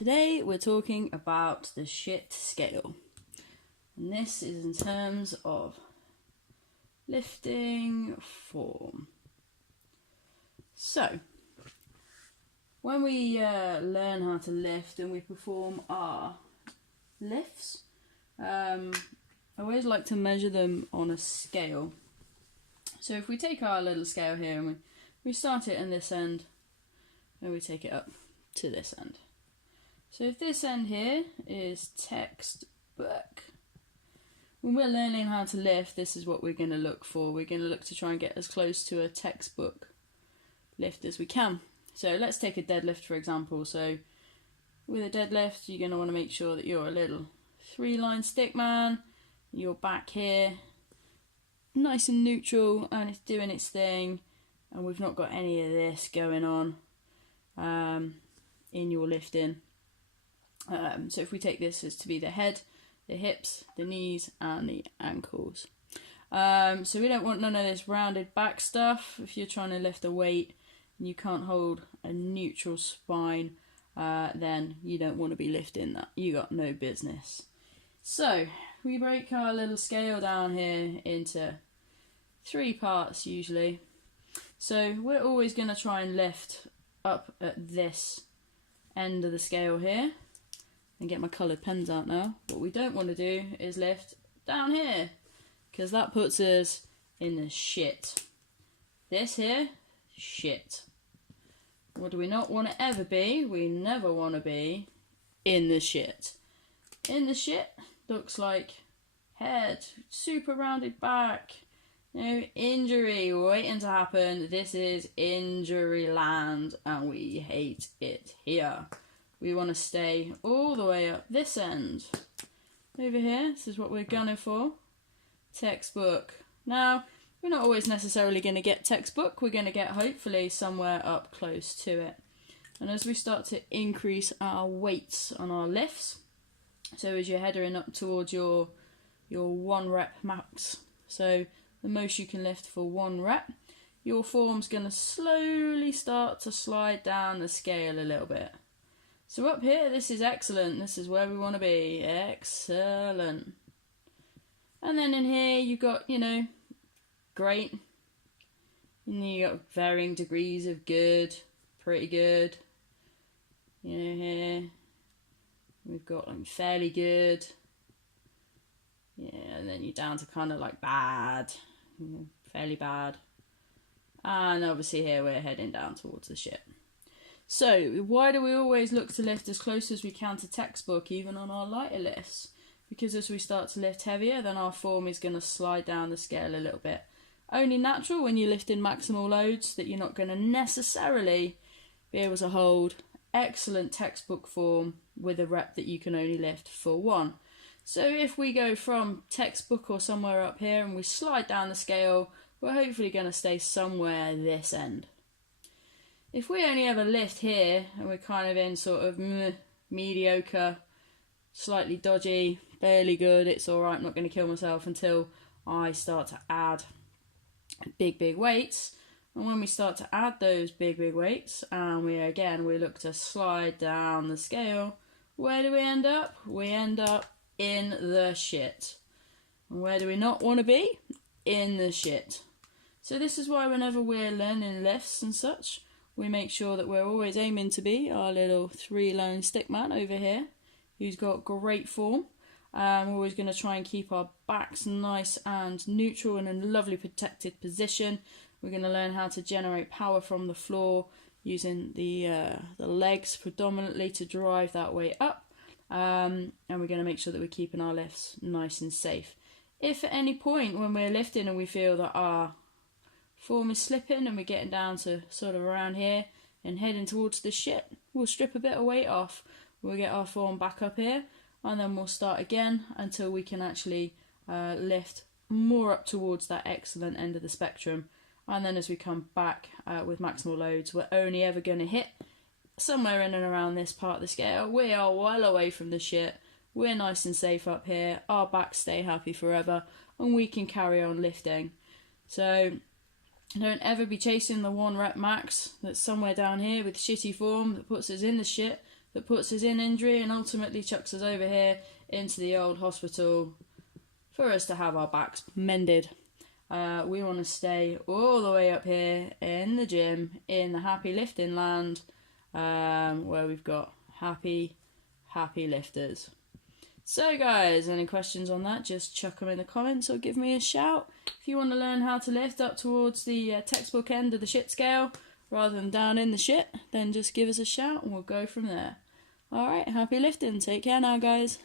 Today we're talking about the shit scale, and this is in terms of lifting form. So, when we learn how to lift and we perform our lifts, I always like to measure them on a scale. So if we take our little scale here and we start it in this end and we take it up to this end. So if this end here is textbook, when we're learning how to lift, this is what we're going to look for. We're going to look to try and get as close to a textbook lift as we can. So let's take a deadlift for example. So with a deadlift, you're going to want to make sure that you're a little 3-line stick man, your back here, nice and neutral, and it's doing its thing, and we've not got any of this going on in your lifting. So if we take this as to be the head, the hips, the knees and the ankles. So we don't want none of this rounded back stuff. If you're trying to lift a weight and you can't hold a neutral spine, then you don't want to be lifting that. You got no business. So we break our little scale down here into 3 parts usually. So we're always going to try and lift up at this end of the scale here. And get my coloured pens out now. What we don't want to do is lift down here, because that puts us in the shit. This here, shit. What do we not want to ever be? We never want to be in the shit. In the shit looks like head, super rounded back, injury waiting to happen. This is injury land and we hate it here. We want to stay all the way up this end. Over here, this is what we're gunning for. Textbook. Now, we're not always necessarily going to get textbook. We're going to get hopefully somewhere up close to it. And as we start to increase our weights on our lifts, so as you're heading up towards your 1 rep max, so the most you can lift for 1 rep, your form's going to slowly start to slide down the scale a little bit. So up here, this is excellent. This is where we want to be. Excellent. And then in here, you've got, great. And then you got varying degrees of good, pretty good. Here, we've got fairly good. Yeah, and then you're down to kind of like bad, fairly bad. And obviously here, we're heading down towards the shit. So, why do we always look to lift as close as we can to textbook, even on our lighter lifts? Because as we start to lift heavier, then our form is going to slide down the scale a little bit. Only natural when you're lifting maximal loads that you're not going to necessarily be able to hold excellent textbook form with a rep that you can only lift for 1. So if we go from textbook or somewhere up here and we slide down the scale, we're hopefully going to stay somewhere this end. If we only ever lift here and we're kind of in sort of mediocre, slightly dodgy, barely good, it's alright, I'm not going to kill myself until I start to add big weights. And when we start to add those big weights and we look to slide down the scale, where do we end up? We end up in the shit. And where do we not want to be? In the shit. So this is why whenever we're learning lifts and such, we make sure that we're always aiming to be our little 3-line stick man over here, who's got great form. We're always going to try and keep our backs nice and neutral and in a lovely protected position. We're going to learn how to generate power from the floor using the legs predominantly to drive that weight up. And we're going to make sure that we're keeping our lifts nice and safe. If at any point when we're lifting and we feel that our form is slipping and we're getting down to sort of around here and heading towards the shit, we'll strip a bit of weight off. We'll get our form back up here and then we'll start again until we can actually lift more up towards that excellent end of the spectrum. And then as we come back with maximal loads, we're only ever going to hit somewhere in and around this part of the scale. We are well away from the shit. We're nice and safe up here. Our backs stay happy forever and we can carry on lifting. So don't ever be chasing the 1 rep max that's somewhere down here with shitty form that puts us in the shit. that puts us in injury and ultimately chucks us over here into the old hospital for us to have our backs mended. We want to stay all the way up here in the gym, in the happy lifting land, where we've got happy lifters. So guys, any questions on that, just chuck them in the comments or give me a shout. If you want to learn how to lift up towards the textbook end of the shit scale rather than down in the shit, then just give us a shout and we'll go from there. Alright, happy lifting. Take care now, guys.